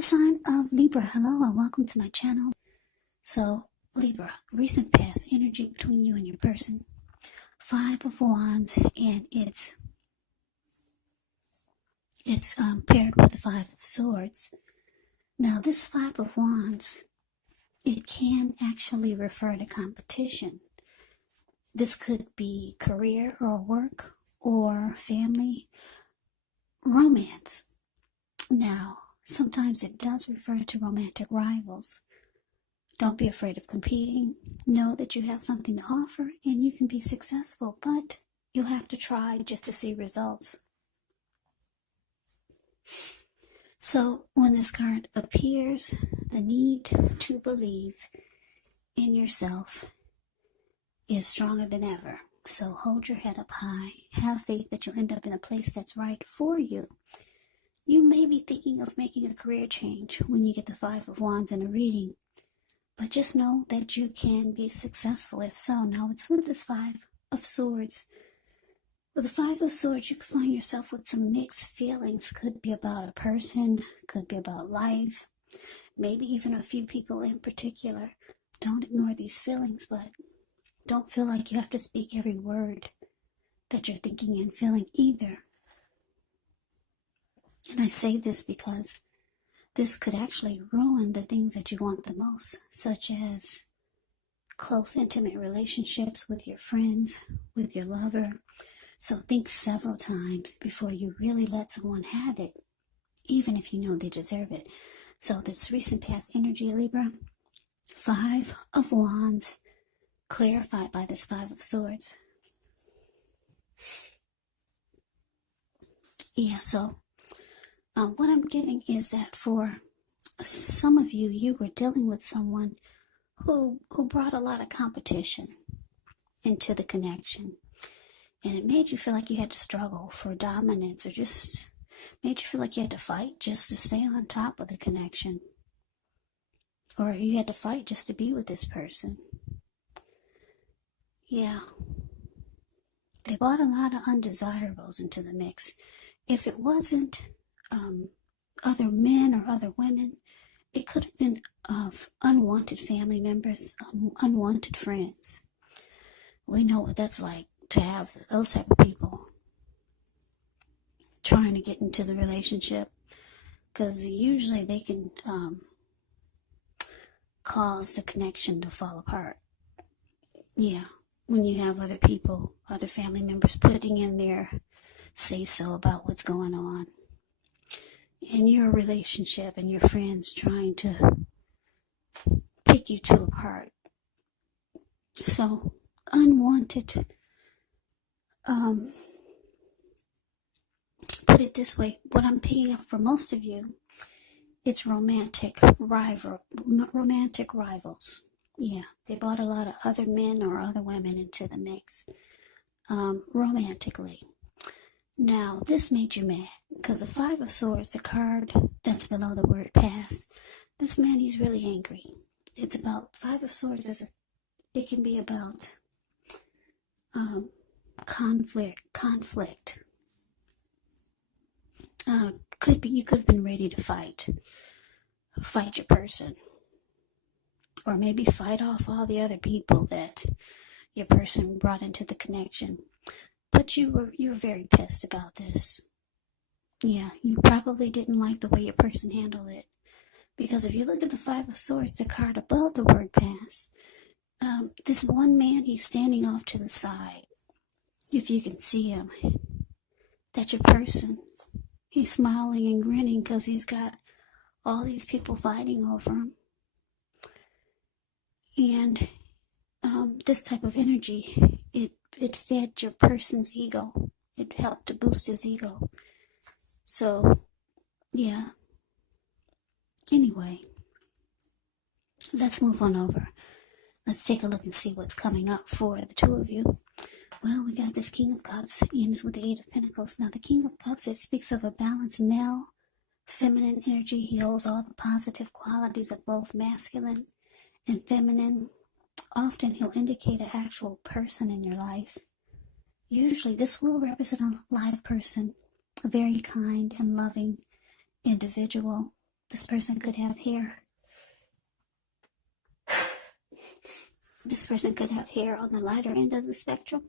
the sign of Libra. Hello and welcome to my channel. So, Libra, recent past energy between you and your person. Five of Wands, and it's paired with the Five of Swords. Now, this Five of Wands, it can actually refer to competition. This could be career or work or family, romance. Now, sometimes it does refer to romantic rivals. Don't be afraid of competing. Know that you have something to offer and you can be successful, but you'll have to try just to see results. So when this card appears, the need to believe in yourself is stronger than ever. So hold your head up high. Have faith that you'll end up in a place that's right for you. You may be thinking of making a career change when you get the Five of Wands in a reading, but just know that you can be successful if so. Now, it's with this Five of Swords. With the Five of Swords, you can find yourself with some mixed feelings. Could be about a person, could be about life, maybe even a few people in particular. Don't ignore these feelings, but don't feel like you have to speak every word that you're thinking and feeling either. And I say this because this could actually ruin the things that you want the most, such as close, intimate relationships with your friends, with your lover. So think several times before you really let someone have it, even if you know they deserve it. So this recent past energy, Libra, Five of Wands, clarified by this Five of Swords. Yeah, so what I'm getting is that for some of you, you were dealing with someone who brought a lot of competition into the connection. And it made you feel like you had to struggle for dominance, or just made you feel like you had to fight just to stay on top of the connection. Or you had to fight just to be with this person. Yeah. They brought a lot of undesirables into the mix. If it wasn't other men or other women, it could have been of unwanted family members, unwanted friends. We know what that's like to have those type of people trying to get into the relationship, because usually they can cause the connection to fall apart. Yeah, when you have other people, other family members putting in their say-so about what's going on in your relationship and your friends trying to pick you two apart. So, unwanted, put it this way, what I'm picking up for most of you, it's romantic rivals. Yeah, they brought a lot of other men or other women into the mix, romantically. Now, this made you mad, because the Five of Swords, the card that's below the word pass, this man, he's really angry. It's about, Five of Swords, it can be about conflict. Could be, you could have been ready to fight your person, or maybe fight off all the other people that your person brought into the connection. But you were very pissed about this. Yeah, you probably didn't like the way your person handled it. Because if you look at the Five of Swords, the card above the word pass, this one man, he's standing off to the side. If you can see him, that's your person. He's smiling and grinning because he's got all these people fighting over him. And this type of energy, it fed your person's ego. It helped to boost his ego. So, yeah. Anyway, let's move on over. Let's take a look and see what's coming up for the two of you. Well, we got this King of Cups, ends with the Eight of Pentacles. Now, the King of Cups, it speaks of a balanced male, feminine energy. He holds all the positive qualities of both masculine and feminine. Often, he'll indicate an actual person in your life. Usually, this will represent a live person, a very kind and loving individual. This person could have hair. This person could have hair on the lighter end of the spectrum.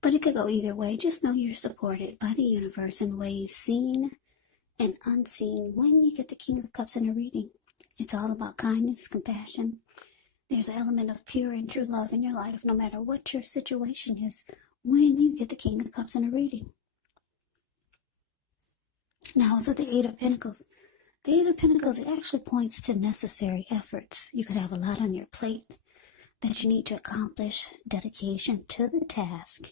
But it could go either way. Just know you're supported by the universe in ways seen and unseen when you get the King of Cups in a reading. It's all about kindness, compassion. There's an element of pure and true love in your life, no matter what your situation is, when you get the King of Cups in a reading. Now, it's with the Eight of Pentacles. The Eight of Pentacles, it actually points to necessary efforts. You could have a lot on your plate that you need to accomplish. Dedication to the task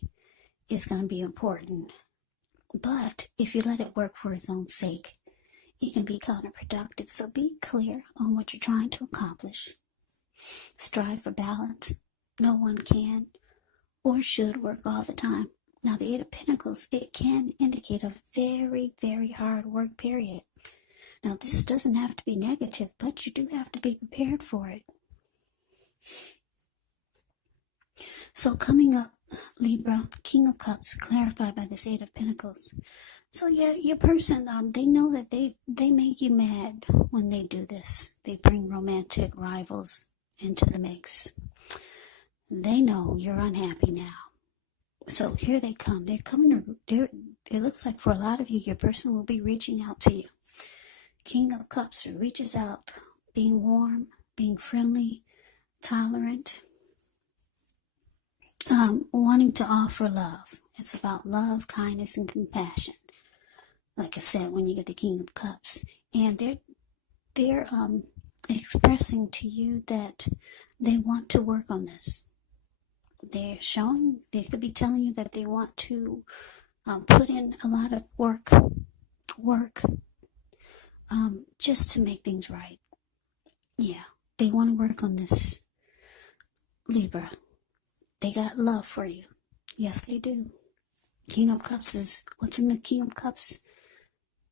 is going to be important. But if you let it work for its own sake, it can be counterproductive. So be clear on what you're trying to accomplish. Strive for balance. No one can or should work all the time. Now, the Eight of Pentacles, it can indicate a very, very hard work period. Now, this doesn't have to be negative, but you do have to be prepared for it. So coming up, Libra, King of Cups, clarified by this Eight of Pentacles. So yeah, your person, they know that they make you mad when they do this. They bring romantic rivals into the mix. They know you're unhappy now. So here they come. They're coming to, it looks like for a lot of you, your person will be reaching out to you. King of Cups reaches out, being warm, being friendly, tolerant, wanting to offer love. It's about love, kindness, and compassion. Like I said, when you get the King of Cups, and they're expressing to you that they want to work on this. They could be telling you that they want to put in a lot of work, just to make things right. Yeah, they want to work on this, Libra. They got love for you. Yes, they do. King of Cups is, what's in the King of Cups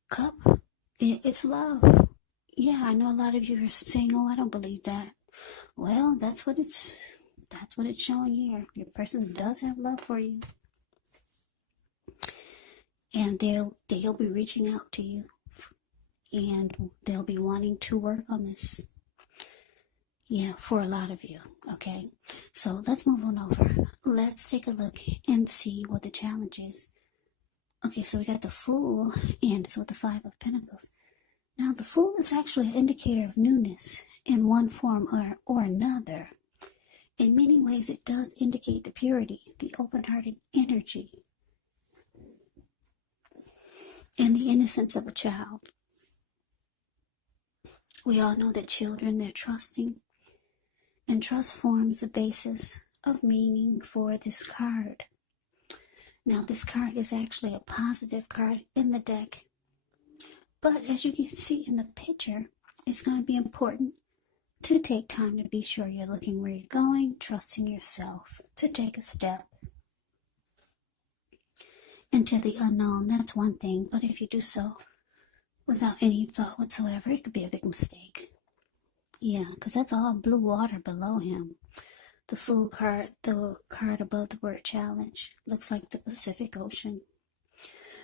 cup? It's love. Yeah, I know a lot of you are saying, oh, I don't believe that. Well, that's what it's showing here. Your person does have love for you. And they'll be reaching out to you. And they'll be wanting to work on this. Yeah, for a lot of you. Okay, so let's move on over. Let's take a look and see what the challenge is. Okay, so we got the Fool, and it's with the Five of Pentacles. Now, the Fool is actually an indicator of newness in one form or another. In many ways, it does indicate the purity, the open-hearted energy, and the innocence of a child. We all know that children, they're trusting, and trust forms the basis of meaning for this card. Now, this card is actually a positive card in the deck, but as you can see in the picture, it's going to be important to take time to be sure you're looking where you're going, trusting yourself to take a step into the unknown. That's one thing, but if you do so without any thought whatsoever, it could be a big mistake. Yeah, because that's all blue water below him. The Fool card, the card above the word challenge, looks like the Pacific Ocean.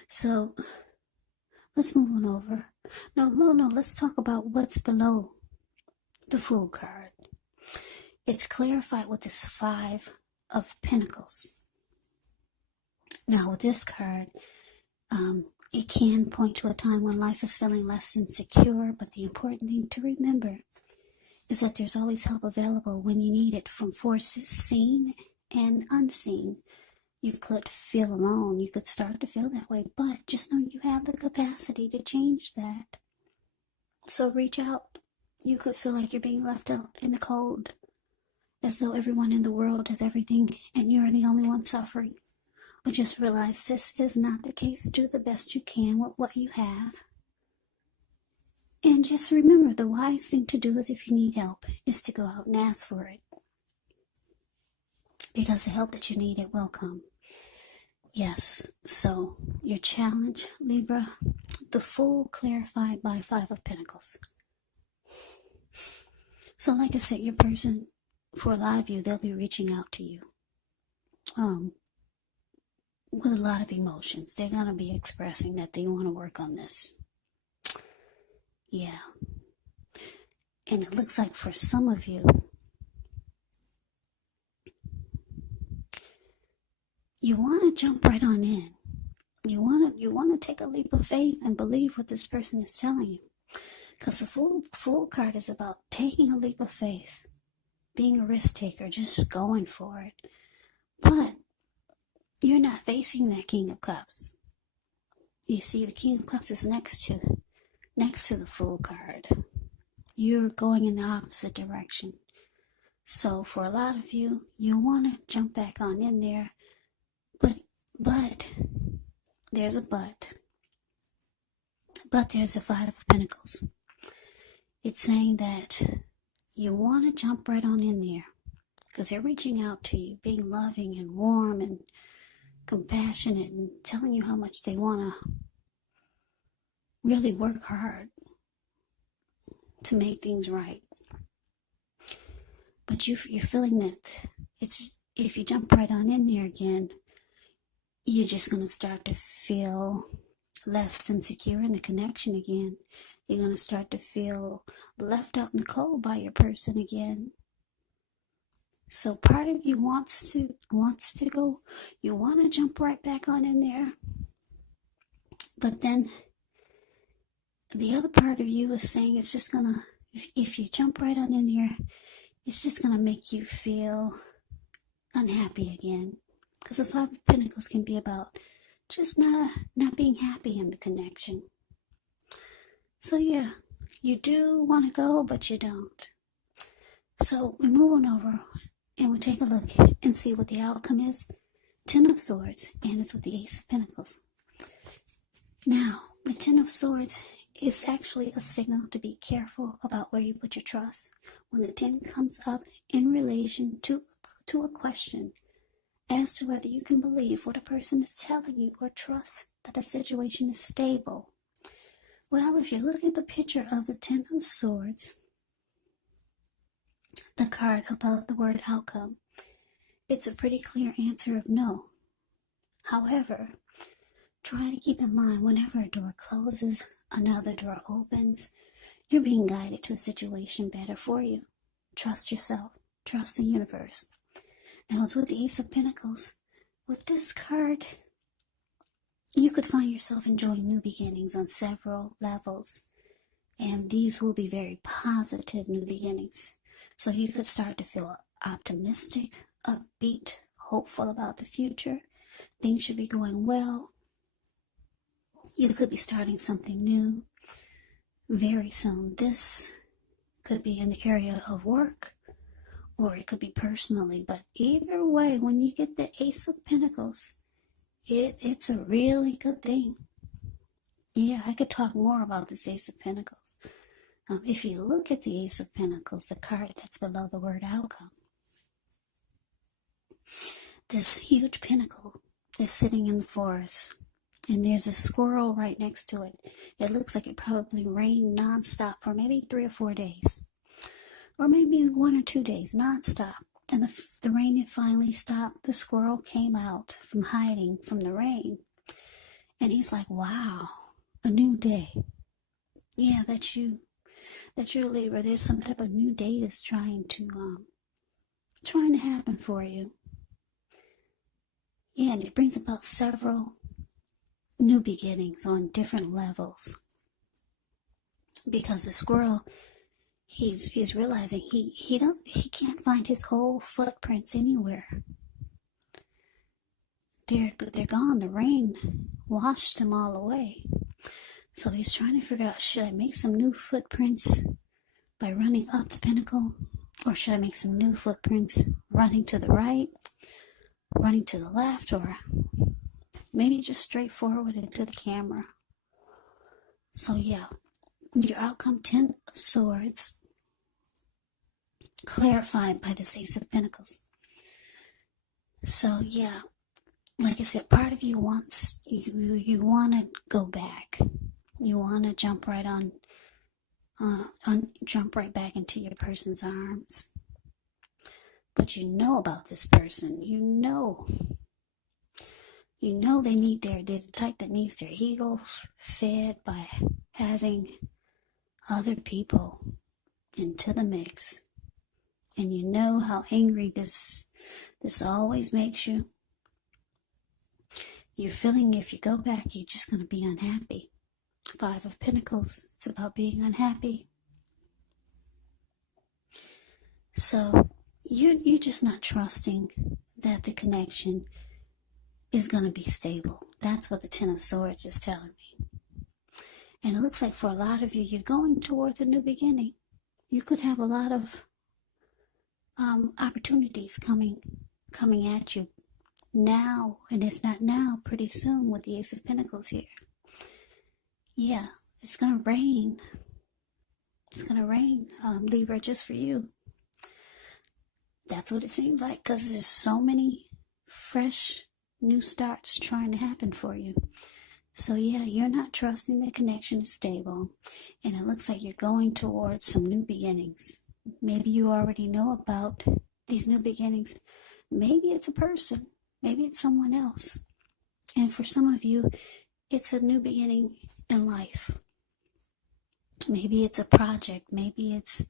So let's move on over. No, let's talk about what's below the Fool card. It's clarified with this Five of Pentacles. Now with this card, it can point to a time when life is feeling less insecure, but the important thing to remember is that there's always help available when you need it from forces seen and unseen. You could feel alone. You could start to feel that way, but just know you have the capacity to change that. So reach out. You could feel like you're being left out in the cold, as though everyone in the world has everything and you're the only one suffering. But just realize this is not the case. Do the best you can with what you have. And just remember, the wise thing to do is, if you need help, is to go out and ask for it. Because the help that you need, it will come. Yes, so your challenge, Libra, the Fool clarified by Five of Pentacles. So like I said, your person, for a lot of you, they'll be reaching out to you with a lot of emotions. They're going to be expressing that they want to work on this. Yeah. And it looks like for some of you, you want to jump right on in. You want to take a leap of faith and believe what this person is telling you. Because the fool card is about taking a leap of faith, being a risk taker, just going for it. But you're not facing that King of Cups. You see, the King of Cups is next to the Fool card. You're going in the opposite direction. So for a lot of you, you want to jump back on in there, but there's a but. But there's a Five of Pentacles. It's saying that you want to jump right on in there because they're reaching out to you, being loving and warm and compassionate and telling you how much they want to really work hard to make things right. But you're feeling that if you jump right on in there again, you're just going to start to feel less than secure in the connection again. You're going to start to feel left out in the cold by your person again. So part of you wants to go, you want to jump right back on in there. But then the other part of you is saying it's just going to, if you jump right on in there, it's just going to make you feel unhappy again. Because the Five of Pentacles can be about just not being happy in the connection. So yeah, you do want to go, but you don't. So we move on over and we take a look and see what the outcome is. Ten of Swords, and it's with the Ace of Pentacles. Now, the Ten of Swords is actually a signal to be careful about where you put your trust. When the 10 comes up in relation to a question as to whether you can believe what a person is telling you or trust that a situation is stable. Well, if you look at the picture of the Ten of Swords, the card above the word outcome, it's a pretty clear answer of no. However, try to keep in mind whenever a door closes, another door opens, you're being guided to a situation better for you. Trust yourself. Trust the universe. Now, it's with the Ace of Pentacles. With this card, you could find yourself enjoying new beginnings on several levels. And these will be very positive new beginnings. So you could start to feel optimistic, upbeat, hopeful about the future. Things should be going well. You could be starting something new very soon. This could be in the area of work, or it could be personally. But either way, when you get the Ace of Pentacles, it's a really good thing. Yeah, I could talk more about this Ace of Pentacles. If you look at the Ace of Pentacles, the card that's below the word outcome, this huge pinnacle is sitting in the forest, and there's a squirrel right next to it. It looks like it probably rained nonstop for maybe 3 or 4 days, or maybe 1 or 2 days nonstop. And the rain had finally stopped. The squirrel came out from hiding from the rain, and he's like, wow, a new day. Yeah, that's you, Libra. There's some type of new day that's trying to happen for you. Yeah, and it brings about several new beginnings on different levels. Because the squirrel, he's realizing he can't find his whole footprints anywhere. They're gone. The rain washed them all away. So he's trying to figure out, should I make some new footprints by running up the pinnacle? Or should I make some new footprints running to the right, running to the left, or maybe just straight forward into the camera? So yeah, your outcome, 10 of Swords, clarified by the Ace of Pentacles. So yeah, like I said, part of you wants, you want to go back. You want to jump right jump right back into your person's arms. But you know about this person. You know they're the type that needs their ego fed by having other people into the mix. And you know how angry this always makes you. You're feeling if you go back, you're just going to be unhappy. 5 of Pentacles, it's about being unhappy. So you're just not trusting that the connection is going to be stable. That's what the 10 of Swords is telling me. And it looks like for a lot of you, you're going towards a new beginning. You could have a lot of opportunities coming at you now, and if not now, pretty soon with the Ace of Pentacles here. Yeah, it's going to rain. It's going to rain, Libra, just for you. That's what it seems like, because there's so many fresh new starts trying to happen for you. So yeah, you're not trusting the connection is stable, and it looks like you're going towards some new beginnings. Maybe you already know about these new beginnings. Maybe it's a person. Maybe it's someone else. And for some of you, it's a new beginning in life. Maybe it's a project. Maybe it's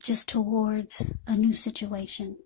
just towards a new situation.